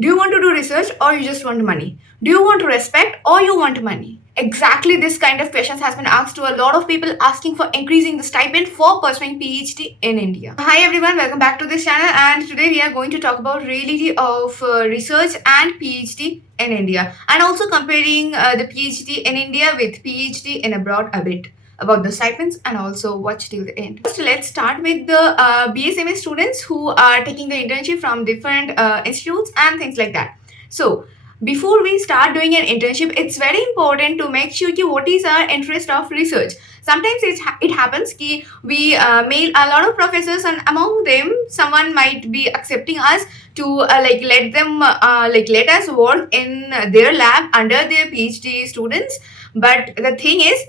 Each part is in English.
Do you want to do research or you just want money? Do you want respect or you want money? Exactly this kind of questions has been asked to a lot of people asking for increasing the stipend for pursuing PhD in India. Hi everyone, welcome back to this channel, and today we are going to talk about reality of research and PhD in India, and also comparing the PhD in India with PhD in abroad a bit about the stipends and also watch till the end. So let's start with the BSMA students who are taking the internship from different institutes and things like that. So before we start doing an internship, it's very important to make sure ki what is our interest of research. Sometimes it happens ki we mail a lot of professors, and among them someone might be accepting us to let us work in their lab under their PhD students. But the thing is,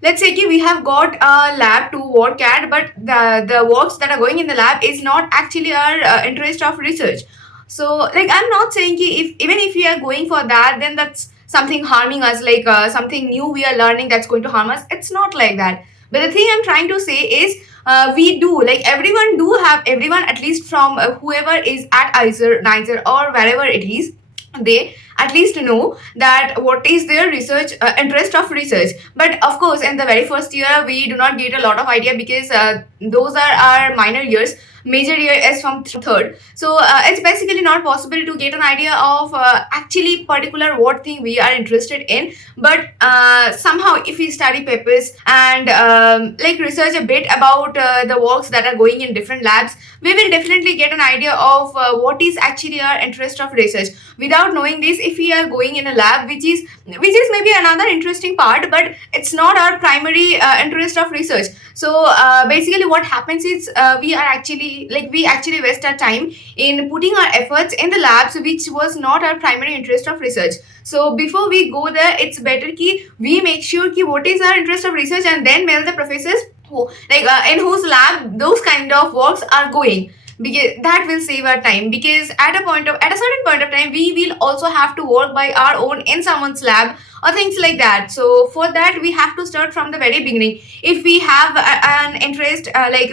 let's say we have got a lab to work at, but the works that are going in the lab is not actually our interest of research. So I'm not saying if even if we are going for that, then that's something harming us, something new we are learning that's going to harm us. It's not like that. But the thing I'm trying to say is, we do, everyone at least from whoever is at Nizer or wherever it is, they at least know that what is their research interest of research. But of course in the very first year we do not get a lot of idea, because those are our minor years. Major year is from third, so it's basically not possible to get an idea of actually particular what thing we are interested in. But somehow if we study papers and research a bit about the works that are going in different labs, we will definitely get an idea of what is actually our interest of research. Without knowing this, if we are going in a lab which is maybe another interesting part, but it's not our primary interest of research. So basically what happens is, we actually waste our time in putting our efforts in the labs which was not our primary interest of research. So before we go there, it's better ki we make sure ki what is our interest of research, and then mail the professors who in whose lab those kind of works are going, because that will save our time. Because at a certain point of time we will also have to work by our own in someone's lab or things like that. So for that we have to start from the very beginning. If we have an interest,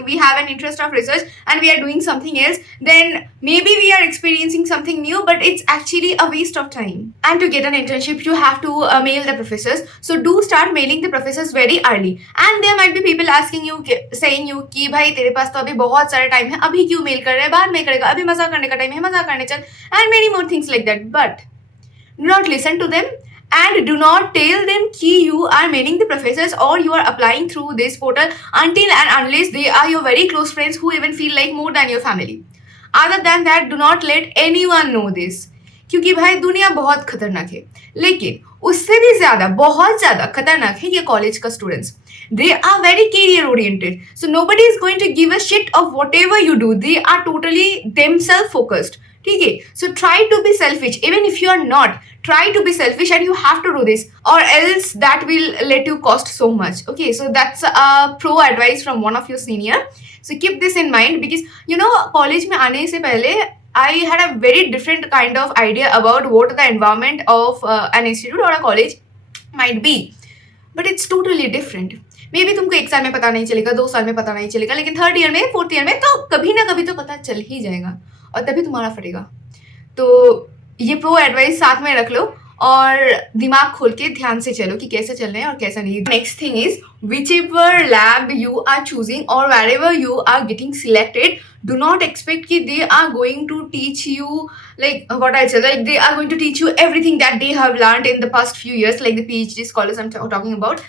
we have an interest of research and we are doing something else, then maybe we are experiencing something new, but it's actually a waste of time. And to get an internship you have to mail the professors. So do start mailing the professors very early. And there might be people asking you, saying you कि भाई तेरे पास तो अभी बहुत सारा time है, अभी क्यों मेल कर रहा है, बाद में करेगा, अभी मजा करने का टाइम है, मजा करने चल, and many more things like that. But do not listen to them, and do not tell them कि you are mailing the professors or you are applying through this portal until and unless they are your very close friends who even feel like more than your family. Other than that, do not let anyone know this, क्योंकि भाई दुनिया बहुत खतरनाक है. लेकिन उससे भी ज्यादा, बहुत ज्यादा खतरनाक है ये कॉलेज का students. They are very career oriented, so nobody is going to give a shit of whatever you do. They are totally themselves focused. ठीक है? So try to be selfish. Even if you are not, try to be selfish, and you have to do this, or else that will let you cost so much. Okay, so that's a pro advice from one of your senior. So keep this in mind, because college में आने से पहले I had a very different kind of idea about what the environment of an institute or a college might be. But it's totally different. May be तुमको 1 साल में पता नहीं चलेगा, 2 साल में पता नहीं चलेगा, लेकिन थर्ड ईयर में, फोर्थ ईयर में तो कभी ना कभी तो पता चल ही जाएगा, और तभी तुम्हारा फटेगा. तो ये प्रो एडवाइस साथ में रख लो और दिमाग खोल के ध्यान से चलो कि कैसे चलना है और कैसा नहीं. Next thing is, whichever lab you are choosing or wherever you are getting selected, do not expect that they are going to teach you they are going to teach you everything that they have learned in the past few years, like the PhD scholars I'm talking about.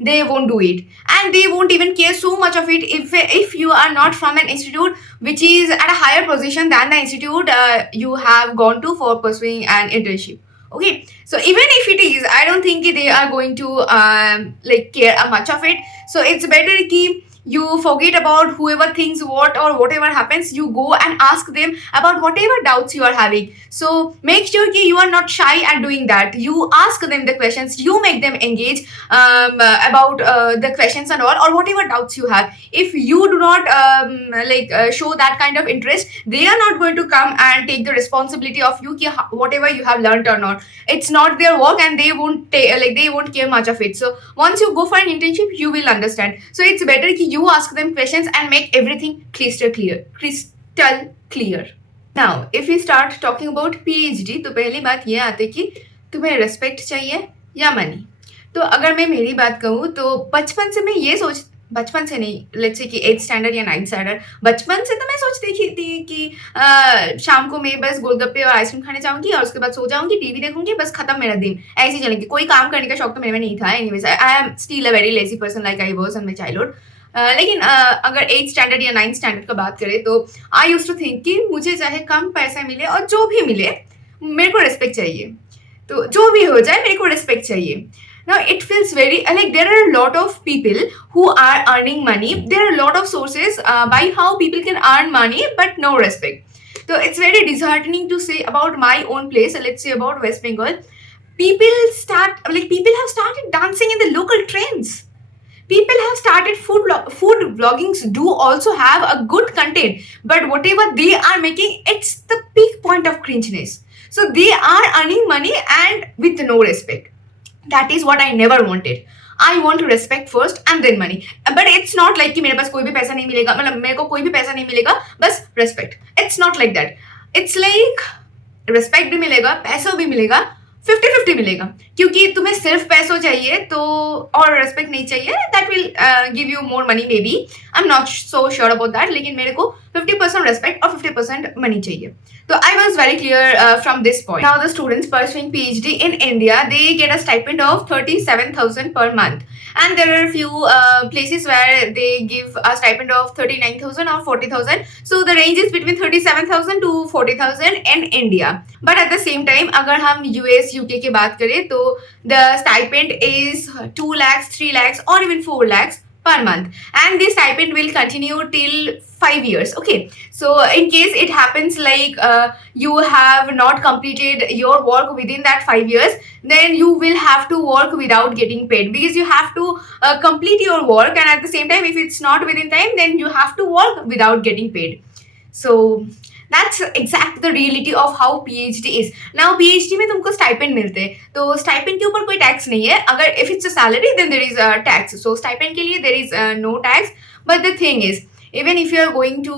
They won't do it, and they won't even care so much of it if you are not from an institute which is at a higher position than the institute you have gone to for pursuing an internship. Okay, so even if it is, I don't think they are going to care much of it. So it's better ki you forget about whoever thinks what, or whatever happens, you go and ask them about whatever doubts you are having. So make sure ki you are not shy at doing that. You ask them the questions, you make them engage about the questions and all, or whatever doubts you have. If you do not show that kind of interest, they are not going to come and take the responsibility of you ki whatever you have learned or not. It's not their work, and they won't care much of it. So once you go for an internship, you will understand. So it's better ki you ask them questions and make everything crystal clear. Now if you start talking about PhD, तो पहली बात ये आती है कि तुम्हें respect चाहिए या मनी। तो अगर मैं मेरी बात कहूँ तो बचपन से मैं ये सोच, बचपन से नहीं, लेट्स से कि 8th स्टैंडर्ड या 9th स्टैंडर्ड, बचपन से तो मैं सोचती थी कि शाम को मैं बस गोलगप्पे और आइसक्रीम खाने जाऊंगी और उसके बाद सो जाऊंगी, टीवी देखूंगी, बस खत्म मेरा दिन, ऐसे ही चलेंगे। कोई काम करने का शौक तो मेरे में नहीं था। Anyways I am still a very lazy person like I was in my childhood. लेकिन अगर 8th स्टैंडर्ड या 9th स्टैंडर्ड का बात करें तो आई यूज टू थिंक कि मुझे चाहे कम पैसा मिले और जो भी मिले मेरे को रिस्पेक्ट चाहिए। तो जो भी हो जाए मेरे को रिस्पेक्ट चाहिए। Now it feels very like there are a lot of people who are earning money. There are a lot of sources by how people can earn money but no respect. So it's very disheartening to say about my own place. Let's say about West Bengal. People have started dancing in the local trains. People have started food vloggings do also have a good content, but whatever they are making, it's the peak point of cringiness. So they are earning money and with no respect. That is what I never wanted. I want to respect first and then money. But it's not like कि मेरे पास कोई भी पैसा नहीं मिलेगा, मतलब मेरे को कोई भी पैसा नहीं मिलेगा, बस respect. It's not like that. It's like respect भी मिलेगा, पैसा भी मिलेगा, 50-50 मिलेगा। क्योंकि तुम्हें सिर्फ पैसों चाहिए तो और रेस्पेक्ट नहीं चाहिए, that will give you more money may be. I am not so sure about that, लेकिन मेरे को 50% रेस्पेक्ट और 50% मनी चाहिए। So I was very clear from this point. Now the students pursuing PhD in India, they get a stipend of 37,000 per month, and there are a few places where they give a stipend of 39,000 or 40,000. So the range is between 37,000 to 40,000 in India. But at the same time, अगर हम US UK की बात करें तो the stipend is 2 lakhs, 3 lakhs, or even 4 lakhs per month, and this stipend will continue till 5 years. Okay, so in case it happens like you have not completed your work within that 5 years, then you will have to work without getting paid, because you have to complete your work, and at the same time if it's not within time, then you have to work without getting paid. So that's exact the reality of how PhD is. Now PhD में तुमको stipend मिलते हैं, तो stipend के ऊपर कोई tax नहीं है। अगर if it's a salary then there is a tax, so stipend के लिए there is no tax. But the thing is, even if you are going to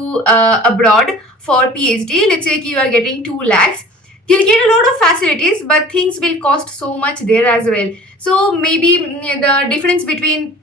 abroad for PhD, let's say you are getting 2 lakhs, you'll get a lot of facilities, but things will cost so much there as well. So maybe the difference between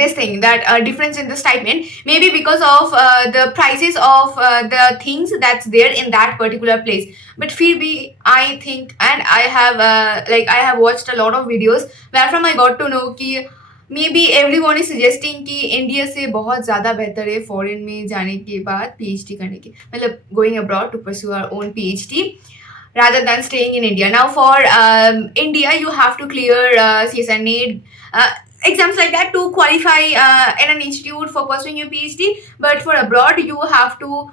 this thing, that difference in the stipend, maybe because of the prices of the things that's there in that particular place. But फिर भी I think, and I have I have watched a lot of videos where from I got to know कि maybe everyone is suggesting कि India से बहुत ज़्यादा बेहतर है foreign में जाने के बाद PhD करने की, मतलब going abroad to pursue our own PhD rather than staying in India. Now for India, you have to clear CSR NEET exams like that to qualify in an institute for pursuing your PhD. But for abroad, you have to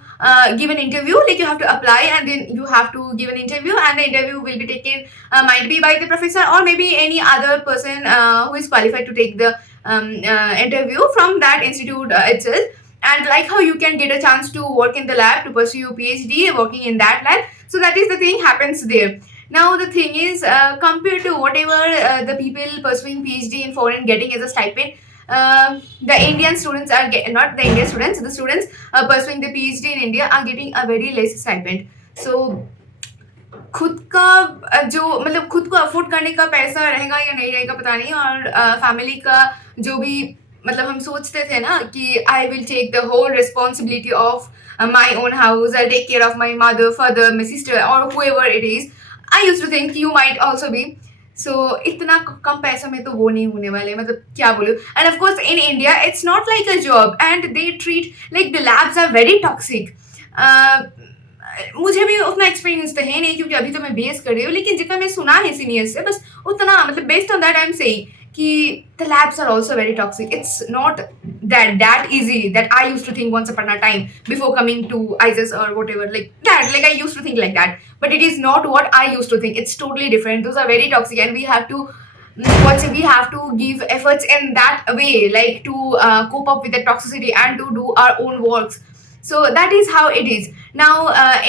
give an interview, like you have to apply and then you have to give an interview, and the interview will be taken might be by the professor or maybe any other person who is qualified to take the interview from that institute itself. And like how you can get a chance to work in the lab to pursue your PhD working in that lab. So that is the thing happens there. Now the thing is, compared to whatever the people pursuing PhD in foreign getting as a stipend, the Indian students are not the Indian students, the students pursuing the PhD in India are getting a very less stipend. So खुद का जो मतलब खुद को afford करने का पैसा रहेगा या नहीं रहेगा पता नहीं, और फैमिली का जो भी मतलब हम सोचते थे ना कि I will take the whole responsibility of my own house, I take care of my mother, father, my sister और whoever it is. I used to think you might also be. So इतना कम पैसों में तो वो नहीं होने वाले, मतलब क्या बोलूँ. And of course in India it's not like a job, and they treat like the labs are very toxic. मुझे भी उतना एक्सपीरियंस तो है नहीं क्योंकि अभी तो मैं बेस कर रही हूँ, लेकिन जितना मैं सुना है सीनियर से बस उतना, मतलब based on that I am saying कि the labs are also very toxic. It's not that easy that I used to think once upon a time before coming to ISIS or whatever like that. Like I used to think like that, but it is not what I used to think. It's totally different. Those are very toxic, and we have to we have to give efforts in that way, like to cope up with the toxicity and to do our own works. So that is how it is. Now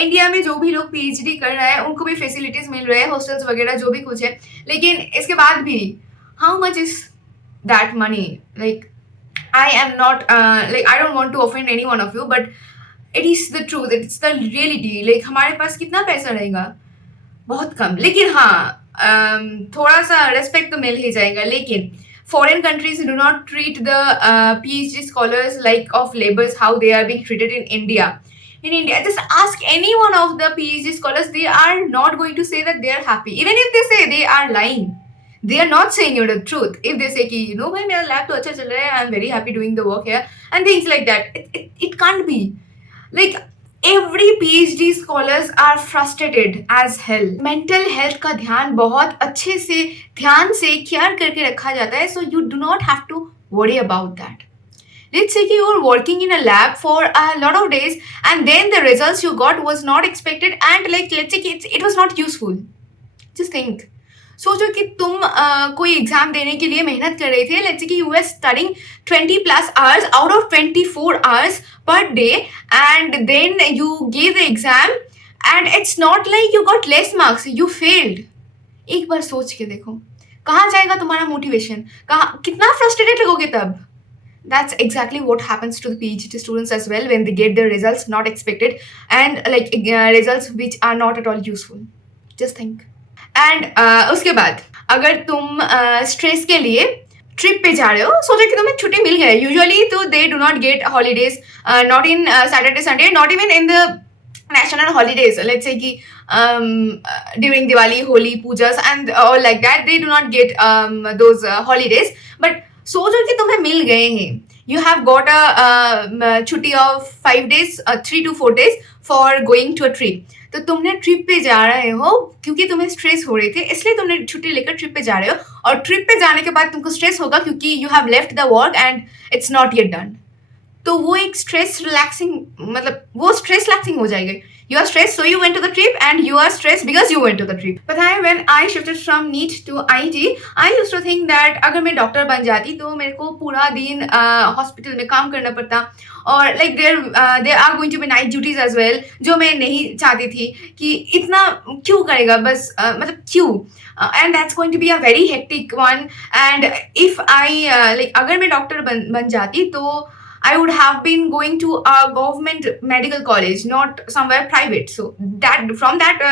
India में जो भी लोग PhD कर रहे हैं उनको भी facilities मिल रहे हैं, हॉस्टल्स वगैरह जो भी कुछ है, लेकिन इसके बाद भी how much is that money? Like I am not I don't want to offend any one of you, but it is the truth, it's the reality. Like हमारे पास कितना पैसा रहेगा? बहुत कम। लेकिन हाँ, थोड़ा-सा रिस्पेक्ट तो मिल ही जाएगा। लेकिन foreign countries do not treat the PhD scholars like of laborers how they are being treated in India. In India, just ask any one of the PhD scholars, they are not going to say that they are happy. Even if they say, they are lying. They are not saying you the truth. If they say कि भाई मेरा lab तो अच्छा चल रहा है, I am very happy doing the work here and things like that. It can't be. Like every PhD scholars are frustrated as hell. Mental health का ध्यान बहुत अच्छे से ध्यान से केयर करके रखा जाता है, so you do not have to worry about that. Let's say you are working in a lab for a lot of days and then the results you got was not expected and like let's say it was not useful. Just think. सोचो कि तुम कोई exam देने के लिए मेहनत कर रहे थे, लेट्स से कि you are studying 20+ hours out of 24 hours per day and then you give the exam and it's not like you got less marks, you failed. एक बार सोच के देखो कहाँ जाएगा तुम्हारा मोटिवेशन, कहाँ, कितना फ्रस्ट्रेटेड लगोगे तब। That's exactly what happens to the PhD students as well when they get their results not expected and like results which are not at all useful. Just think. And उसके बाद अगर तुम stress के लिए trip पे जा रहे हो, सोचो कि तुम्हें छुट्टी मिल गई। यूजुअली तो they do not gate holidays, not in Saturday Sunday, not even in the national holidays. Let's say कि during Diwali, Holi, Pujas and all like that, they do not get those holidays. But सोचो कि तुम्हें मिल गए हैं, you have got a छुट्टी of 5 days, 3 to 4 days for going to a trip. तो तुमने trip पे जा रहे हो क्योंकि तुम्हें स्ट्रेस हो रहे थे, इसलिए तुमने छुट्टी लेकर ट्रिप पे जा रहे हो, और ट्रिप पे जाने के बाद तुमको स्ट्रेस होगा क्योंकि you have left the work and it's not yet done. तो वो एक स्ट्रेस रिलैक्सिंग, मतलब वो स्ट्रेस रिलैक्सिंग हो जाएगी। You are stressed, so you went to the trip, and you are stressed because you went to the trip. पता है, when I shifted from NEET to IIT, I used to think that अगर मैं doctor बन जाती तो मेरे को पूरा दिन हॉस्पिटल में काम करना पड़ता, और like there are going to be night duties as well, जो मैं नहीं चाहती थी कि इतना क्यों करेगा, बस मतलब क्यों, and that's going to be a very hectic one. And if I like अगर मैं डॉक्टर बन जाती तो I would have been going to a government medical college, not somewhere private. So that from that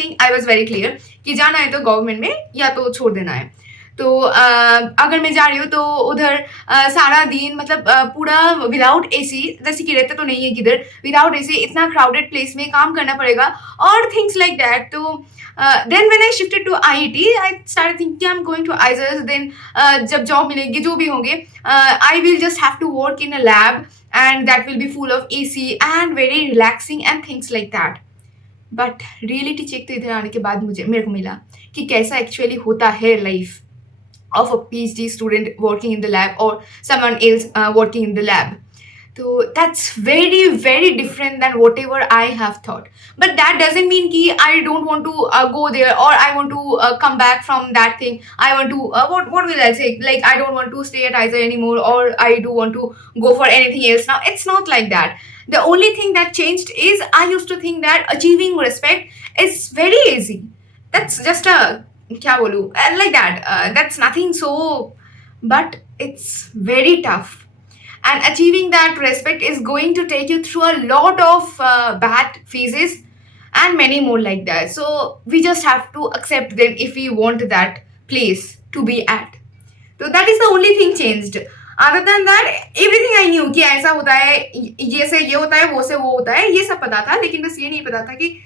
thing, I was very clear कि जाना है तो government में या तो छोड़ देना है। तो अगर मैं जा रही हूँ तो उधर सारा दिन मतलब पूरा विदाउट एसी, जैसे कि रहते तो नहीं है किधर, विदाउट एसी इतना क्राउडेड प्लेस में काम करना पड़ेगा और थिंग्स लाइक दैट। तो then when I shifted to IIT, I started thinking I'm going to IISER, then जब जॉब मिलेगी जो भी होंगे, I will just have to work in a lab and that will be full of AC and very relaxing and things like that. But reality check तो इधर आने के बाद मेरे को मिला कि कैसा एक्चुअली होता है life of a PhD student working in the lab or someone else working in the lab. So that's very, very different than whatever I have thought. But that doesn't mean कि I don't want to go there, or I want to come back from that thing. I want to, what will I say? Like, I don't want to stay at IISER anymore, or I do want to go for anything else now. It's not like that. The only thing that changed is I used to think that achieving respect is very easy. That's just a, क्या बोलूँ, like that. That's nothing so, but it's very tough. And achieving that respect is going to take you through a lot of bad phases and many more like that. So we just have to accept them if we want that place to be at. So that is the only thing changed. Other than that, everything I knew कि ऐसा होता है, ये से ये होता है, वो से वो होता है, ये सब पता था, लेकिन बस ये नहीं पता था कि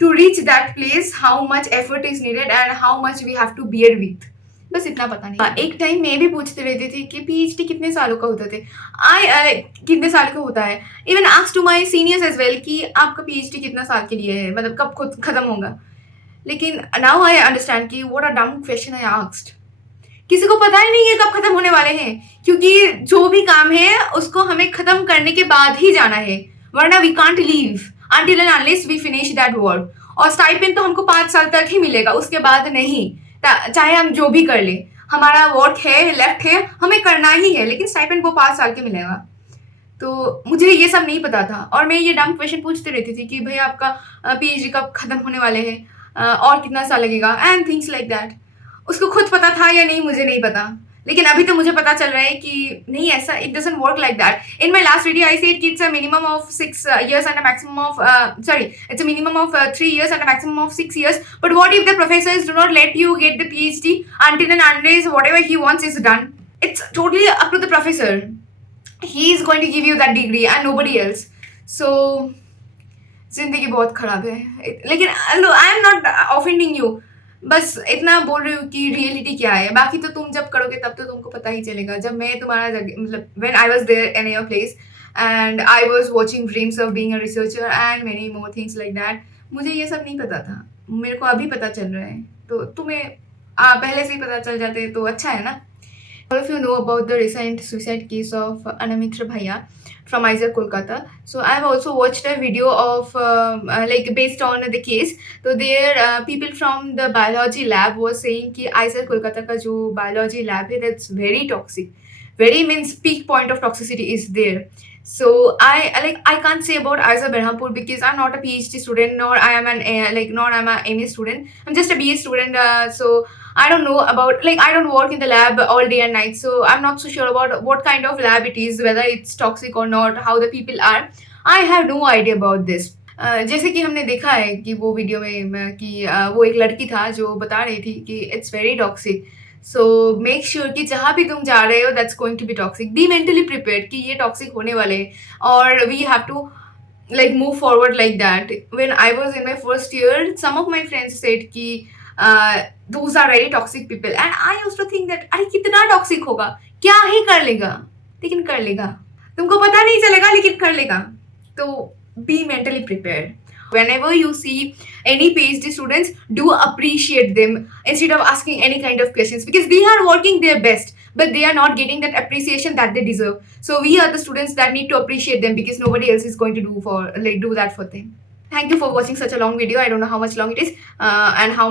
to reach that place how much effort is needed and how much we have to bear with. बस इतना पता नहीं। एक टाइम मैं भी पूछते रहती थी कि PhD कितने सालों का होता थे, कितने साल का होता है। Even asked to my seniors as well कि आपका PhD कितना साल के लिए है, मतलब कब खुद खत्म होगा। लेकिन नाउ आई अंडरस्टैंड कि व्हाट अ डम क्वेश्चन आई आस्क्ड। किसी को पता ही नहीं है कब खत्म होने वाले हैं, क्योंकि जो भी काम है उसको हमें खत्म करने के बाद ही जाना है, वरना we can't leave until and unless we finish that work. और स्टाइपेंड तो हमको 5 साल तक ही मिलेगा, उसके बाद नहीं, चाहे हम जो भी कर ले, हमारा वर्क है, लेफ्ट है, हमें करना ही है, लेकिन स्टाइपेंड वो 5 साल के मिलेगा। तो मुझे ये सब नहीं पता था, और मैं ये डम क्वेश्चन पूछते रहती थी कि भाई आपका PhD कब खत्म होने वाले हैं और कितना साल लगेगा एंड थिंग्स लाइक दैट। उसको खुद पता था या नहीं मुझे नहीं पता, लेकिन अभी तो मुझे पता चल रहा है कि नहीं, ऐसा it doesn't work like that. In my last video I said कि it's a minimum of 6 years and a maximum of sorry, it's a minimum of 3 years and a maximum of 6 years. But what if the professors do not let you get the PhD until and unless whatever he wants is done? It's totally up to the professor. He is going to give you that degree and nobody else. So जिंदगी बहुत खराब है. लेकिन I am not offending you, बस इतना बोल रही हूँ कि रियलिटी क्या है. बाकी तो तुम जब करोगे तब तो तुमको पता ही चलेगा. जब मैं तुम्हारा जगह, मतलब when I was there in your place and I was watching dreams of being a researcher and many more things like that, मुझे ये सब नहीं पता था. मेरे को अभी पता चल रहा है. तो तुम्हें पहले से ही पता चल जाते तो अच्छा है ना. All of you know about the recent suicide case of Anamitra Bhaiya from Aizawl, Kolkata. So I have also watched a video of like based on the case. So there people from the biology lab was saying कि Aizawl, Kolkata का जो biology lab है that's very toxic. Very means peak point of toxicity is there. So I can't say about Aizawl Berhampur because I'm not a PhD student, nor I am an nor I'm a MA student. I'm just a BA student. So I don't know about, like, I don't work in the lab all day and night, so I'm not so sure about what kind of lab it is, whether it's toxic or not, how the people are. I have no idea about this. जैसे कि हमने देखा है कि वो video में कि वो एक लड़की था जो बता रही थी कि it's very toxic. So make sure कि जहाँ भी तुम जा रहे हो that's going to be toxic. Be mentally prepared कि ये टॉक्सिक होने वाले हैं, और we have to like move forward like that. When I was in my first year, some of my friends said कि those are very toxic people, and I used to think that अरे कितना toxic होगा, क्या ही कर लेगा, लेकिन कर लेगा. तुमको पता नहीं चलेगा लेकिन कर लेगा. तो be mentally prepared. Whenever you see any PhD students, do appreciate them instead of asking any kind of questions, because they are working their best but they are not getting that appreciation that they deserve. So we are the students that need to appreciate them, because nobody else is going to do that for them. Thank you for watching such a long video. I don't know how much long it is and how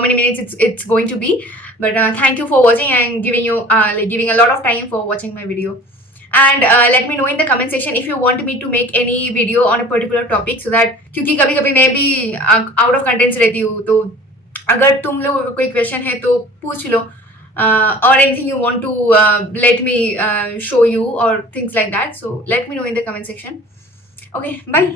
many minutes it's going to be, but thank you for watching and giving a lot of time for watching my video. And let me know in the comment section if you want me to make any video on a particular topic, so that क्योंकि कभी कभी मैं भी out of contents रहती हूँ, तो अगर तुम लोगों का कोई क्वेश्चन है तो पूछ लो, or anything you want to let me show you or things like that. So let me know in the comment section. Okay, bye.